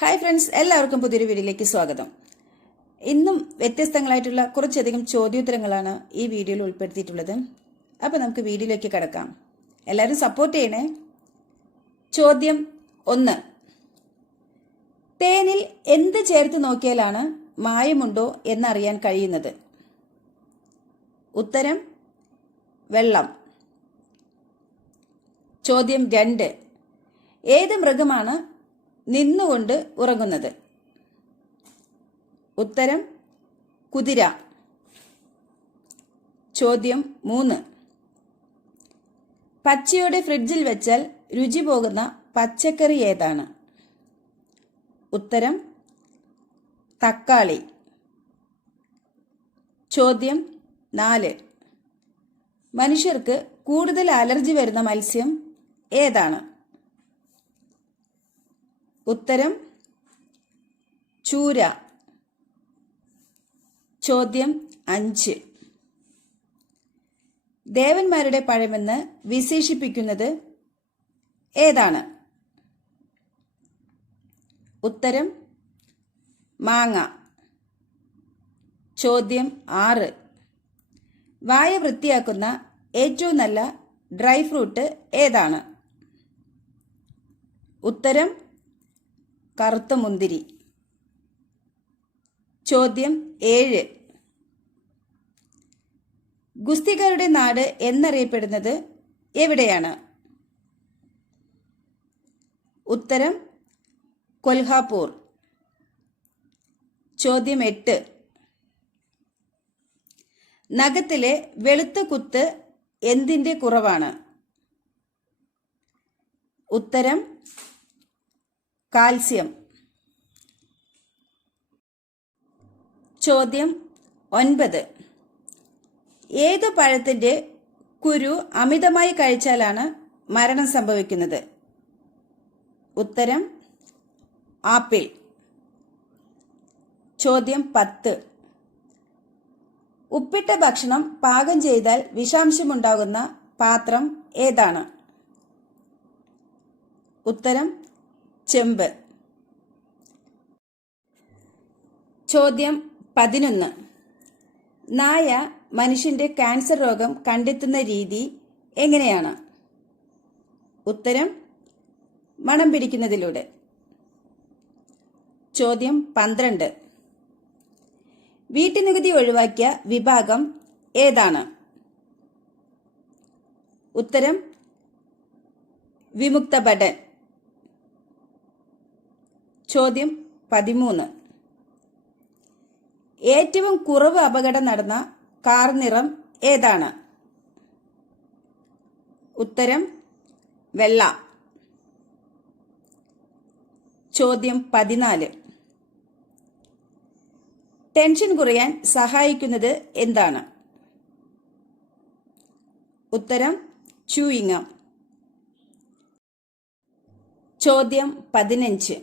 Hi friends, എല്ലാവർക്കും പുതിയൊരു വീഡിയോയിലേക്ക് സ്വാഗതം. ഇന്നും വ്യത്യസ്തങ്ങളായിട്ടുള്ള കുറച്ചധികം ചോദ്യോത്തരങ്ങളാണ് ഈ വീഡിയോയിൽ ഉൾപ്പെടുത്തിയിട്ടുള്ളത്. അപ്പോൾ നമുക്ക് വീഡിയോയിലേക്ക് കടക്കാം. എല്ലാവരും സപ്പോർട്ട് ചെയ്യണേ. ചോദ്യം 1. തേനിൽ എന്ത് ചേർത്ത് നോക്കിയാലാണ് മായമുണ്ടോ എന്നറിയാൻ കഴിയുന്നത്? ഉത്തരം വെള്ളം. ചോദ്യം 2. ഏത് മൃഗമാണ് നിന്നുകൊണ്ട് ഉറങ്ങുന്നത്? ഉത്തരം കുതിര. ചോദ്യം 3. പച്ചയോടെ ഫ്രിഡ്ജിൽ വെച്ചാൽ രുചി പോകുന്ന പച്ചക്കറി ഏതാണ്? ഉത്തരം തക്കാളി. ചോദ്യം 4. മനുഷ്യർക്ക് കൂടുതൽ അലർജി വരുന്ന മത്സ്യം ഏതാണ്? ഉത്തരം ചൂര. ചോദ്യം 5. ദേവന്മാരുടെ പഴമെന്ന് വിശേഷിപ്പിക്കുന്നത് ഏതാണ്? ഉത്തരം മാങ്ങ. ചോദ്യം 6. വായ വൃത്തിയാക്കുന്ന ഏറ്റവും നല്ല ഡ്രൈ ഫ്രൂട്ട് ഏതാണ്? ഉത്തരം കറുത്ത മുന്തിരി. ചോദ്യം 7. ഗുസ്തിക്കാരുടെ നാട് എന്നറിയപ്പെടുന്നത് എവിടെയാണ്? ഉത്തരം കൊൽഹാപൂർ. ചോദ്യം 8. നഖത്തിലെ വെളുത്ത കുത്ത് എന്തിന്റെ കുറവാണ്? ഉത്തരം കാൽസ്യം. ചോദ്യം 9. ഏതു പഴത്തിന്റെ കുരു അമിതമായി കഴിച്ചാലാണ് മരണം സംഭവിക്കുന്നത്? ഉത്തരം ആപ്പിൾ. ചോദ്യം 10. ഉപ്പിട്ട ഭക്ഷണം പാകം ചെയ്താൽ വിഷാംശമുണ്ടാകുന്ന പാത്രം ഏതാണ്? ഉത്തരം ചെമ്പ്. ചോദ്യം 11. നായ മനുഷ്യന്റെ ക്യാൻസർ രോഗം കണ്ടെത്തുന്ന രീതി എങ്ങനെയാണ്? ഉത്തരം മണം പിടിക്കുന്നതിലൂടെ. ചോദ്യം 12. വീട്ടുനികുതി ഒഴിവാക്കിയ വിഭാഗം ഏതാണ്? ഉത്തരം വിമുക്ത ഭടൻ. ചോദ്യം 13. ഏറ്റവും കുറവ് അപകടം നടന്ന കാർ നിറം ഏതാണ്? ഉത്തരം വെള്ള. ചോദ്യം 14. ടെൻഷൻ കുറയാൻ സഹായിക്കുന്നത് എന്താണ്? ഉത്തരം ച്യൂയിങ്. ചോദ്യം 15.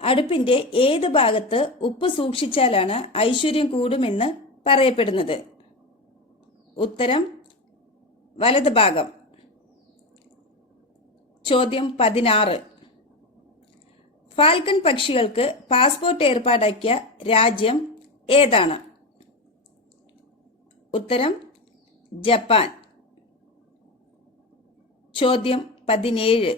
അടുപ്പിന്റെ ഏത് ഭാഗത്ത് ഉപ്പ് സൂക്ഷിച്ചാലാണ് ഐശ്വര്യം കൂടുമെന്ന് പറയപ്പെടുന്നത്? ഉത്തരം വലത് ഭാഗം. ചോദ്യം 16. ഫാൽക്കൺ പക്ഷികൾക്ക് പാസ്പോർട്ട് ഏർപ്പാടാക്കിയ രാജ്യം ഏതാണ്? ഉത്തരം ജപ്പാൻ. ചോദ്യം 17.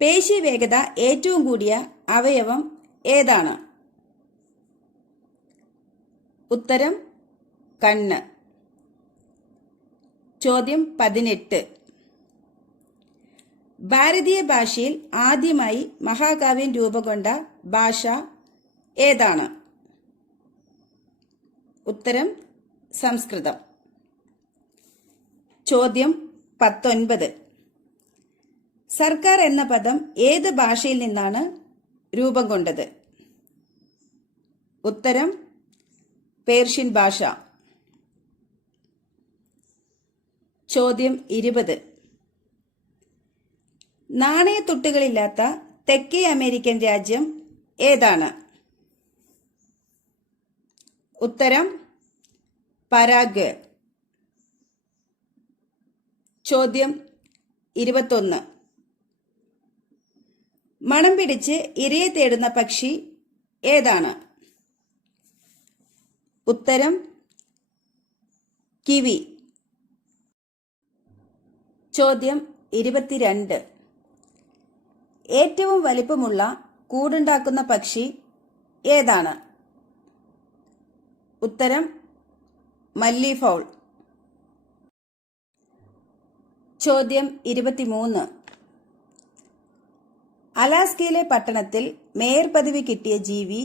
പേശി വേഗത ഏറ്റവും കൂടിയ അവയവം ഏതാണ്? ഉത്തരം കണ്ണ്. ചോദ്യം 18. ഭാരതീയ ഭാഷയിൽ ആദ്യമായി മഹാകാവ്യം രൂപം കൊണ്ട ഭാഷ ഏതാണ്? ഉത്തരം സംസ്കൃതം. ചോദ്യം 19. സർക്കാർ എന്ന പദം ഏത് ഭാഷയിൽ നിന്നാണ് രൂപം കൊണ്ടത്? ഉത്തരം പേർഷ്യൻ ഭാഷ. ചോദ്യം 20. നാണയത്തുട്ടുകളില്ലാത്ത തെക്കേ അമേരിക്കൻ രാജ്യം ഏതാണ്? ഉത്തരം പരാഗ്വേ. ചോദ്യം 21. മണം പിടിച്ച് ഇരയെ തേടുന്ന പക്ഷി ഏതാണ്? ഉത്തരം കിവി. ചോദ്യം 22. ഏറ്റവും വലിപ്പമുള്ള കൂടുണ്ടാക്കുന്ന പക്ഷി ഏതാണ്? ഉത്തരം മല്ലി ഫൗൾ. ചോദ്യം 23. അലാസ്കയിലെ പട്ടണത്തിൽ മേയർ പദവി കിട്ടിയ ജീവി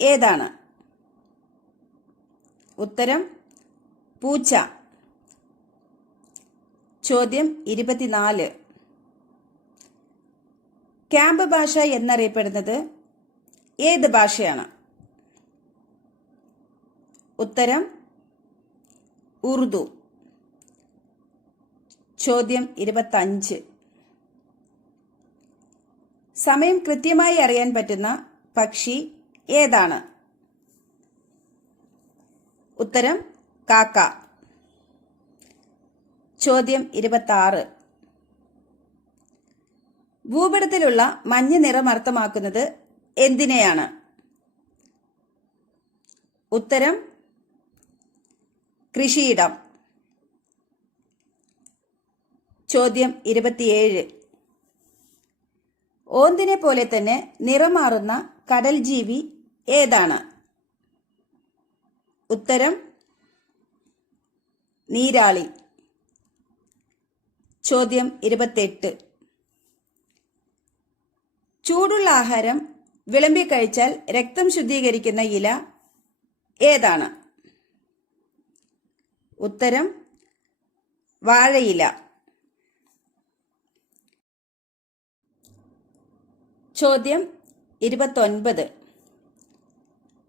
ഏതാണ്? ഉത്തരം പൂച്ച. ചോദ്യം 24. ക്യാമ്പ് ഭാഷ എന്നറിയപ്പെടുന്നത് ഏത് ഭാഷയാണ്? ഉത്തരം ഉറുദു. ചോദ്യം 25. സമയം കൃത്യമായി അറിയാൻ പറ്റുന്ന പക്ഷി ഏതാണ്? ഉത്തരം കാക്ക. ചോദ്യം 26. ഭൂപടത്തിലുള്ള മഞ്ഞ നിറം അർത്ഥമാക്കുന്നത് എന്തിനെയാണ്? ഉത്തരം കൃഷിയിടം. ചോദ്യം 27. ഓന്തിനെ പോലെ തന്നെ നിറം മാറുന്ന കടൽ ജീവി ഏതാണ്? ഉത്തരം നീരാളി. ചോദ്യം 28. ചൂടുള്ള ആഹാരം വിളമ്പി കഴിച്ചാൽ രക്തം ശുദ്ധീകരിക്കുന്ന ഇല ഏതാണ്? ഉത്തരം വാഴയില. ചോദ്യം 29.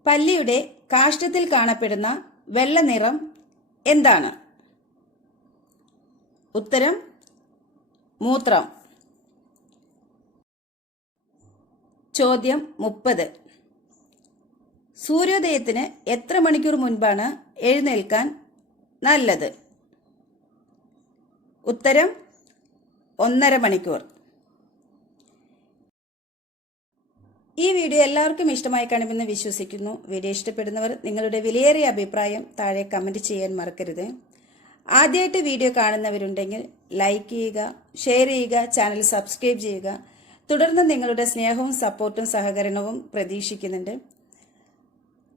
പല്ലിയുടെ കാഷ്ടത്തിൽ കാണപ്പെടുന്ന വെള്ള നിറം എന്താണ്? ഉത്തരം മൂത്രം. ചോദ്യം 30. സൂര്യോദയത്തിന് എത്ര മണിക്കൂർ മുൻപാണ് എഴുന്നേൽക്കാൻ നല്ലത്? ഉത്തരം 1.5 മണിക്കൂർ. ഈ വീഡിയോ എല്ലാവർക്കും ഇഷ്ടമായി കാണുമെന്ന് വിശ്വസിക്കുന്നു. വീഡിയോ ഇഷ്ടപ്പെടുന്നവർ നിങ്ങളുടെ വിലയേറിയ അഭിപ്രായം താഴെ കമന്റ് ചെയ്യാൻ മറക്കരുത്. ആദ്യമായിട്ട് വീഡിയോ കാണുന്നവരുണ്ടെങ്കിൽ ലൈക്ക് ചെയ്യുക, ഷെയർ ചെയ്യുക, ചാനൽ സബ്സ്ക്രൈബ് ചെയ്യുക. തുടർന്ന് നിങ്ങളുടെ സ്നേഹവും സപ്പോർട്ടും സഹകരണവും പ്രതീക്ഷിക്കുന്നുണ്ട്.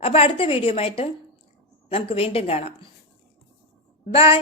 അപ്പോൾ അടുത്ത വീഡിയോയുമായിട്ട് നമുക്ക് വീണ്ടും കാണാം. ബൈ.